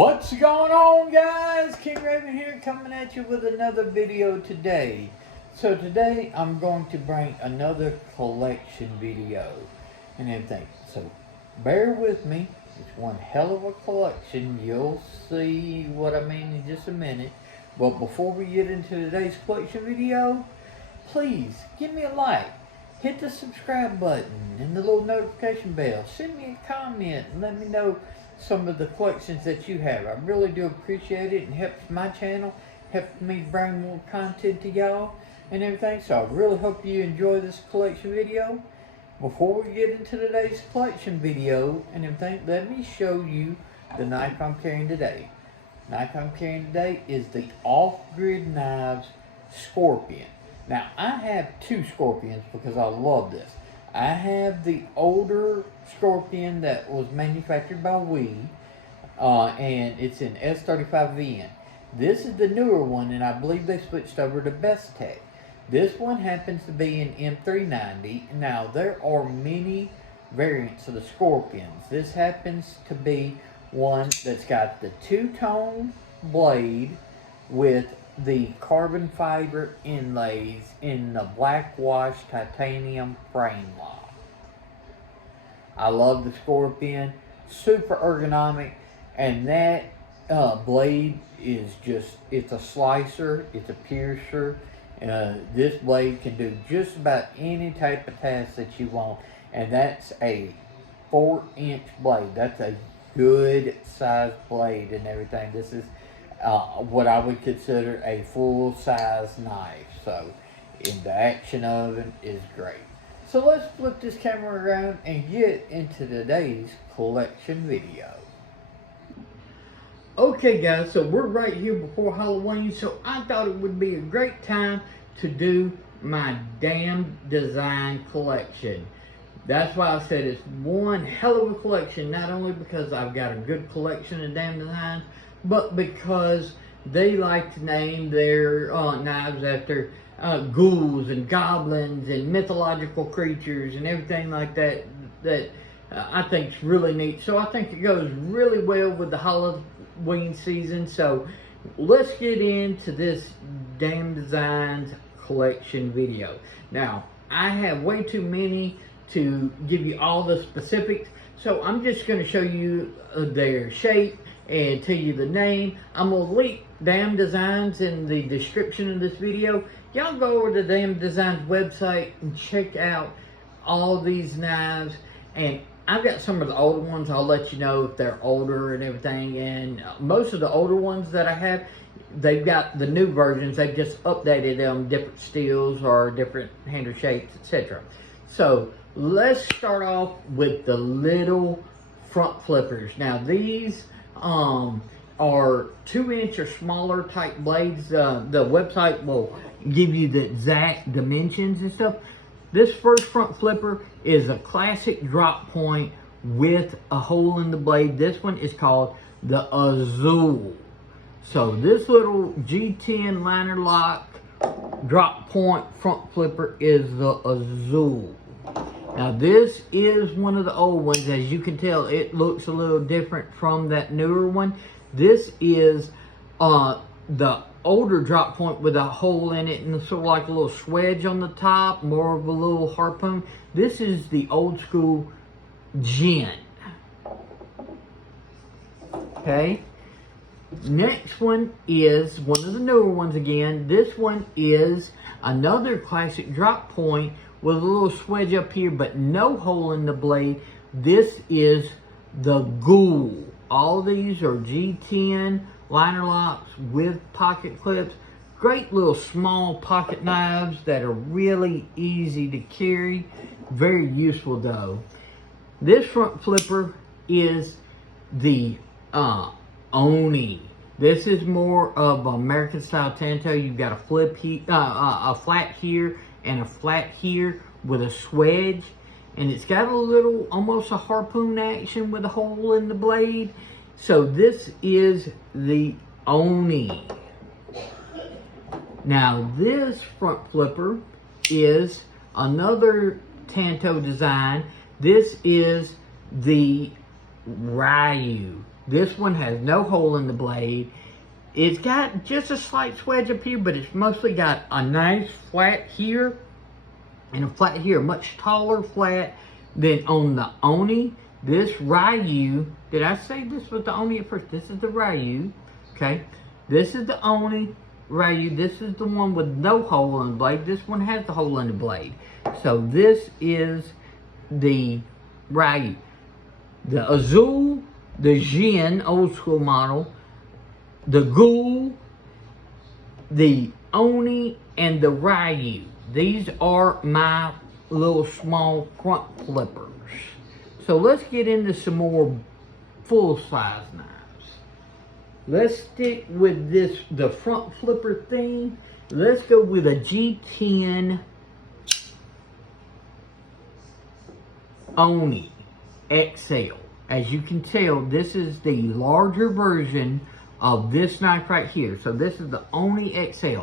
What's going on, guys? King Raven here, coming at you with another video today. So today I'm going to bring another collection video and everything. So bear with me. It's one hell of a collection. You'll see what I mean in just a minute. But before we get into today's collection video, please give me a like. Hit the subscribe button and the little notification bell. Send me a comment and let me know some of the collections that you have. I really do appreciate it and helps my channel, helps me bring more content to y'all and everything. So I really hope you enjoy this collection video. Before we get into today's collection video and everything, let me show you the knife I'm carrying today. The knife I'm carrying today is the Off Grid Knives Scorpion. Now I have two Scorpions because I love this. I have the older Scorpion that was manufactured by WE, and it's an S35VN. This is the newer one, and I believe they switched over to Bestech. This one happens to be an M390. Now, there are many variants of the Scorpions. This happens to be one that's got the two-tone blade with the carbon fiber inlays in the black wash titanium frame lock. I love the Scorpion, super ergonomic, and that blade is just, it's a slicer, it's a piercer. This blade can do just about any type of task that you want, and that's a 4-inch blade. That's a good size blade and everything. This is what I would consider a full-size knife. So, in the action of it is great. So let's flip this camera around and get into today's collection video. Okay guys, so we're right here before Halloween, so I thought it would be a great time to do my Damn Design collection. That's why I said it's one hell of a collection, not only because I've got a good collection of Damn Designs, but because they like to name their knives after ghouls and goblins and mythological creatures and everything like that, I think is really neat. So I think it goes really well with the Halloween season. So let's get into this Damn Designs collection video. Now, I have way too many to give you all the specifics, so I'm just going to show you their shape and tell you the name. I'm going to link Damn Designs in the description of this video. Y'all go over to Damn Designs website and check out all these knives. And I've got some of the older ones. I'll let you know if they're older and everything. And most of the older ones that I have, they've got the new versions. They've just updated them, different steels or different handle shapes, etc. So let's start off with the little front flippers. Now these are 2-inch or smaller type blades. The website will give you the exact dimensions and stuff. This first front flipper is a classic drop point with a hole in the blade. This one is called the Azul. So this little G10 liner lock drop point front flipper is the Azul. Now this is one of the old ones. As you can tell, it looks a little different from that newer one. This is the older drop point with a hole in it and sort of like a little swedge on the top, more of a little harpoon. This is the old school Gen. Okay. Next one is one of the newer ones again. This one is another classic drop point with a little swedge up here, but no hole in the blade. This is the Ghoul. All these are G10 liner locks with pocket clips. Great little small pocket knives that are really easy to carry. Very useful though. This front flipper is the Oni. This is more of American style Tanto. You've got a flip a flat here and a flat here with a swedge, and it's got a little, almost a harpoon action with a hole in the blade. So this is the Oni. Now this front flipper is another Tanto design. This is the Ryu. This one has no hole in the blade. It's got just a slight swedge up here, but it's mostly got a nice flat here and a flat here, much taller flat than on the Oni. This Ryu, did I say this was the Oni at first? This is the Ryu, okay? This is the Oni Ryu. This is the one with no hole in the blade. This one has the hole in the blade. So this is the Ryu. The Azul, the Jin, old school model, the Ghoul, the Oni, and the Ryu. These are my little small front flippers. So let's get into some more full-size knives. Let's stick with this, the front flipper theme. Let's go with a G10 Oni XL. As you can tell, this is the larger version of this knife right here. So this is the Oni XL.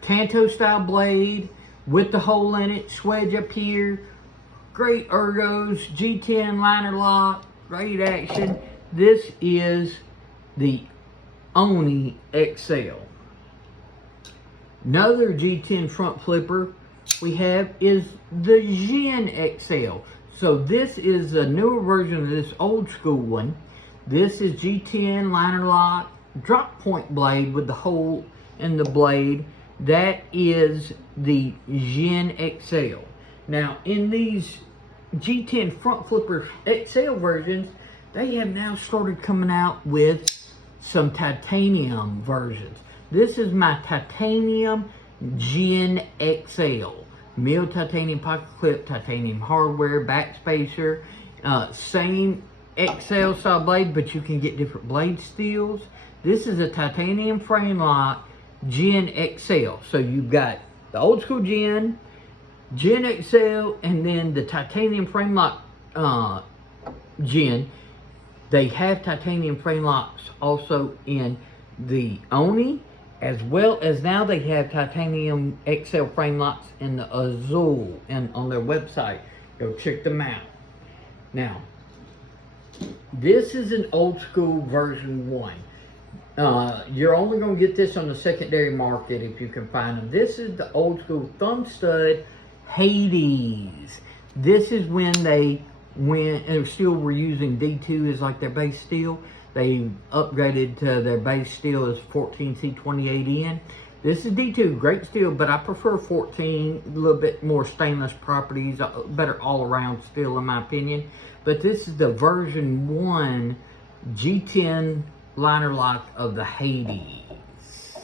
Tanto style blade with the hole in it, swedge up here, great ergos, G10 liner lock, great action. This is the Oni XL. Another G10 front flipper we have is the Jin XL. So this is a newer version of this old school one. This is G10 liner lock, drop point blade with the hole in the blade. That is the Jin XL. Now in these G10 front flipper XL versions, they have now started coming out with some titanium versions. This is my titanium Jin XL. Milled titanium pocket clip, titanium hardware, back spacer, same XL style blade, but you can get different blade steels. This is a titanium frame lock Jin XL. So you've got the old school Jin XL, and then the titanium frame lock Jin. They have titanium frame locks also in the Oni, as well as now they have titanium XL frame locks in the Azul and on their website. Go check them out. Now, this is an old school version 1. You're only going to get this on the secondary market if you can find them. This is the old school thumb stud Hades. This is when they still were using D2 as like their base steel. They upgraded to their base steel as 14C28N. This is D2, great steel, but I prefer 14, a little bit more stainless properties, better all around steel in my opinion. But this is the version 1 G10 liner lock of the Hades.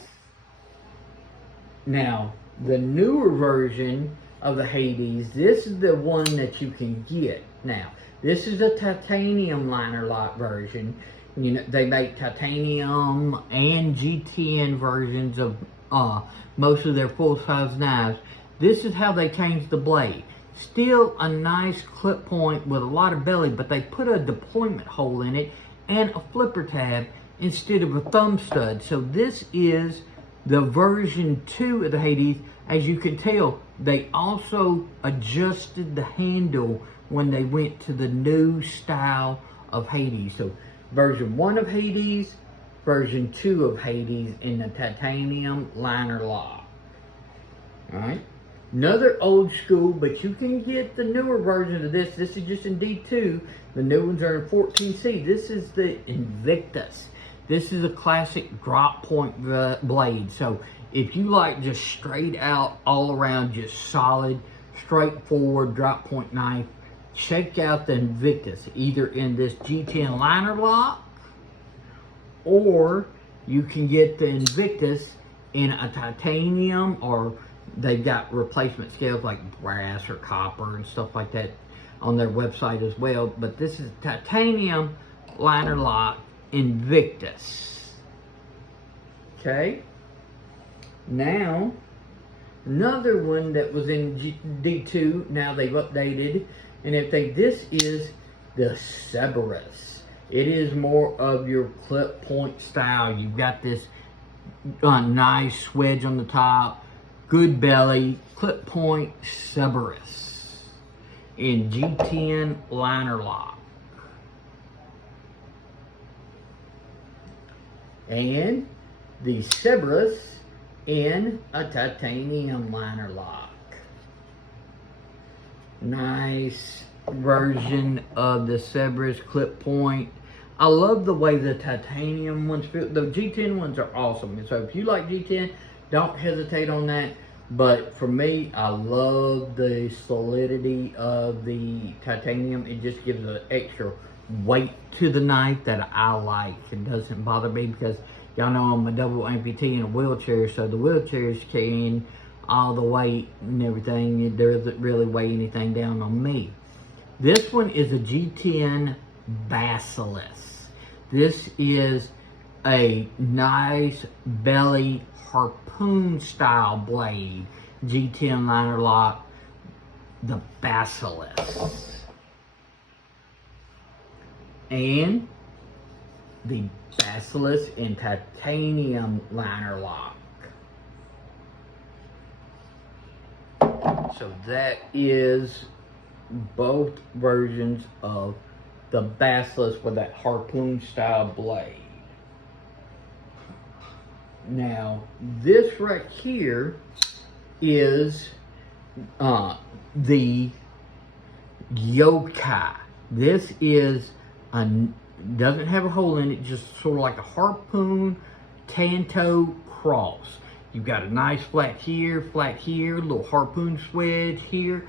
Now, the newer version of the Hades, this is the one that you can get now. This is a titanium liner lock version. You know, they make titanium and G10 versions of most of their full-size knives. This is how they changed the blade. Still a nice clip point with a lot of belly, but they put a deployment hole in it and a flipper tab instead of a thumb stud. So this is the version 2 of the Hades. As you can tell, they also adjusted the handle when they went to the new style of Hades. So version 1 of Hades, version 2 of Hades in the titanium liner lock. Alright. Another old school, but you can get the newer version of this. This is just in D2. The new ones are in 14C. This is the Invictus. This is a classic drop point blade. So if you like just straight out, all around, just solid, straightforward drop point knife, check out the Invictus, either in this G10 liner lock, or you can get the Invictus in a titanium, or they've got replacement scales like brass or copper and stuff like that on their website as well. But this is titanium liner lock Invictus. Okay. Now, another one that was in D2, now they've updated and everything. This is the Cerberus. It is more of your clip point style. You've got this nice wedge on the top, good belly, clip point Cerberus in G10 liner lock. And the Cerberus in a titanium liner lock. Nice version of the Cerberus clip point. I love the way the titanium ones feel. The G10 ones are awesome. And so if you like G10, don't hesitate on that. But for me, I love the solidity of the titanium. It just gives an extra weight to the knife that I like. It doesn't bother me because y'all know I'm a double amputee in a wheelchair, so the wheelchair's carrying all the weight and everything. It doesn't really weigh anything down on me. This one is a G10 Basilisk. This is a nice belly harpoon style blade. G10 liner lock, the Basilisk. And the Basilisk in titanium liner lock. So that is both versions of the Basilisk with that harpoon style blade. Now this right here is the Yokai. This is doesn't have a hole in it, just sort of like a harpoon Tanto cross. You've got a nice flat here, little harpoon swedge here,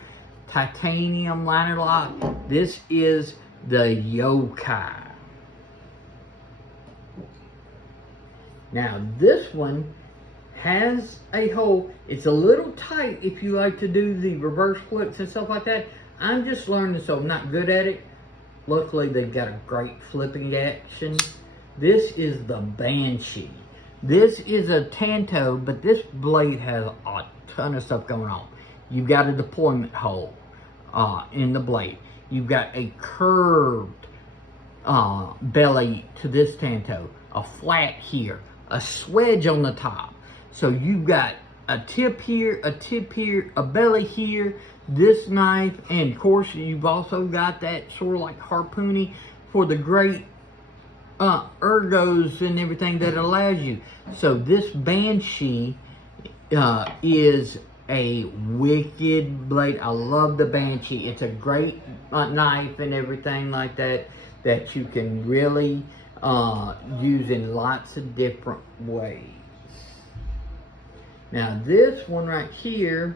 titanium liner lock. This is the Yokai. Now this one has a hole. It's a little tight if you like to do the reverse flips and stuff like that. I'm just learning, so I'm not good at it. Luckily, they've got a great flipping action. This is the Banshee. This is a Tanto, but this blade has a ton of stuff going on. You've got a deployment hole in the blade. You've got a curved belly to this Tanto, a flat here, a swedge on the top. So you've got a tip here, a belly here, this knife, and of course you've also got that sort of like harpoony for the great ergos and everything that allows you. So this Banshee is a wicked blade. I love the Banshee. It's a great knife and everything like that that you can really use in lots of different ways. Now this one right here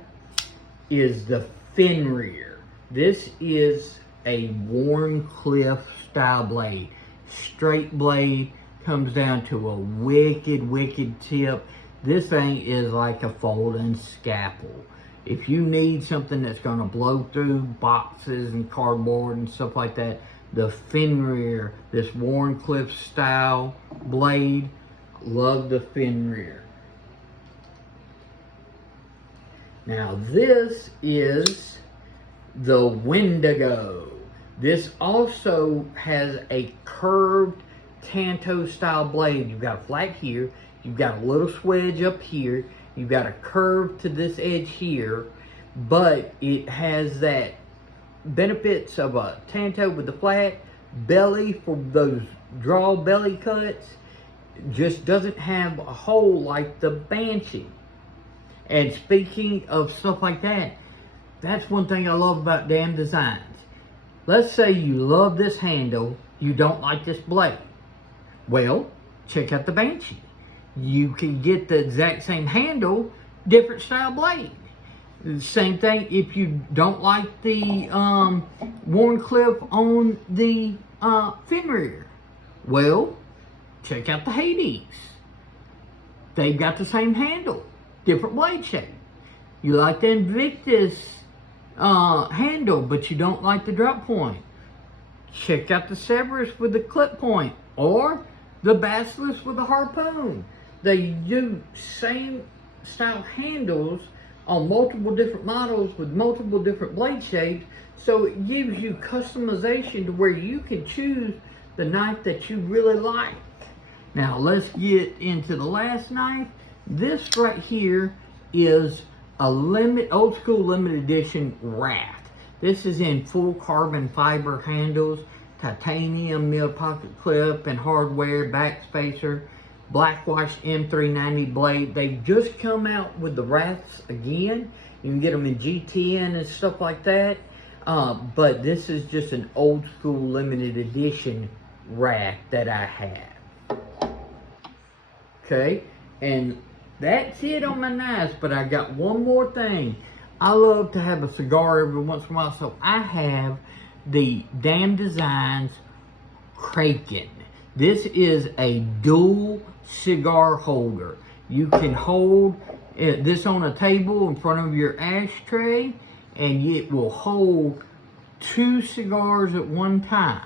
is the Fenrir. This is a Wharncliffe style blade. Straight blade, comes down to a wicked tip. This thing is like a folding scalpel. If you need something that's going to blow through boxes and cardboard and stuff like that, the Fenrir, this Wharncliffe style blade, love the Fenrir. Now this is the Wendigo. This also has a curved Tanto style blade. You've got a flat here, you've got a little swedge up here, you've got a curve to this edge here, but it has that benefits of a Tanto with the flat belly for those draw belly cuts. Just doesn't have a hole like the Banshee. And speaking of stuff like that, that's one thing I love about Damn Designs. Let's say you love this handle, you don't like this blade. Well, check out the Banshee. You can get the exact same handle, different style blade. Same thing if you don't like the Wharncliffe on the Fenrir. Well, check out the Hades. They've got the same handle, different blade shape. You like the Invictus handle, but you don't like the drop point. Check out the Cerberus with the clip point, or the Basilisk with the harpoon. They do same style handles on multiple different models with multiple different blade shapes, so it gives you customization to where you can choose the knife that you really like. Now let's get into the last knife. This right here is a old school limited edition Raft. This is in full carbon fiber handles, titanium mill pocket clip and hardware back spacer. Blackwash M390 blade. They've just come out with the racks again. You can get them in GTN and stuff like that. But this is just an old school limited edition rack that I have. Okay, and that's it on my knives, but I got one more thing. I love to have a cigar every once in a while, so I have the Damn Designs Kraken. This is a dual cigar holder. You can hold this on a table in front of your ashtray, and it will hold 2 cigars at one time.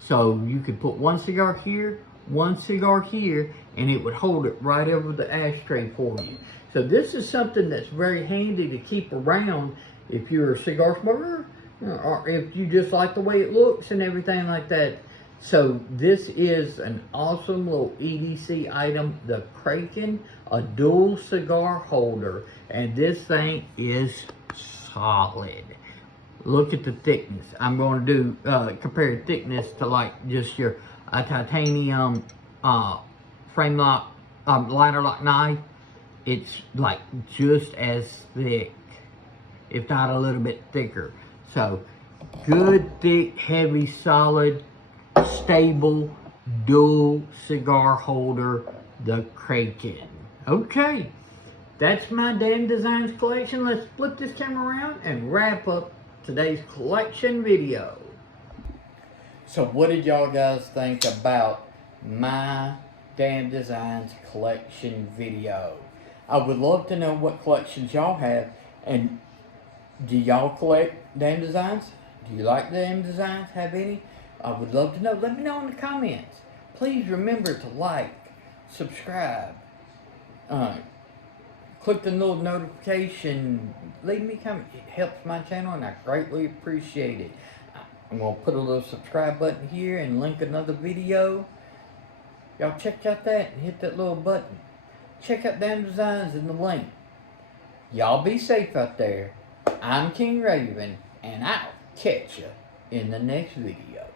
So you could put one cigar here, one cigar here, and it would hold it right over the ashtray for you. So this is something that's very handy to keep around if you're a cigar smoker, or if you just like the way it looks and everything like that. So this is an awesome little EDC item, the Kraken, a dual cigar holder, and this thing is solid. Look at the thickness. I'm going to do compare the thickness to like just your titanium frame lock, ladder lock knife. It's like just as thick, if not a little bit thicker. So good, thick, heavy, solid, stable, dual cigar holder, the Kraken. Okay, that's my Damn Designs collection. Let's flip this camera around and wrap up today's collection video. So what did y'all guys think about my Damn Designs collection video? I would love to know what collections y'all have, and do y'all collect Damn Designs? Do you like Damn Designs? Have any? I would love to know. Let me know in the comments. Please remember to like, subscribe, click the little notification, leave me a comment. It helps my channel and I greatly appreciate it. I'm going to put a little subscribe button here and link another video. Y'all check out that and hit that little button. Check out Damn Designs in the link. Y'all be safe out there. I'm King Raven, and I'll catch you in the next video.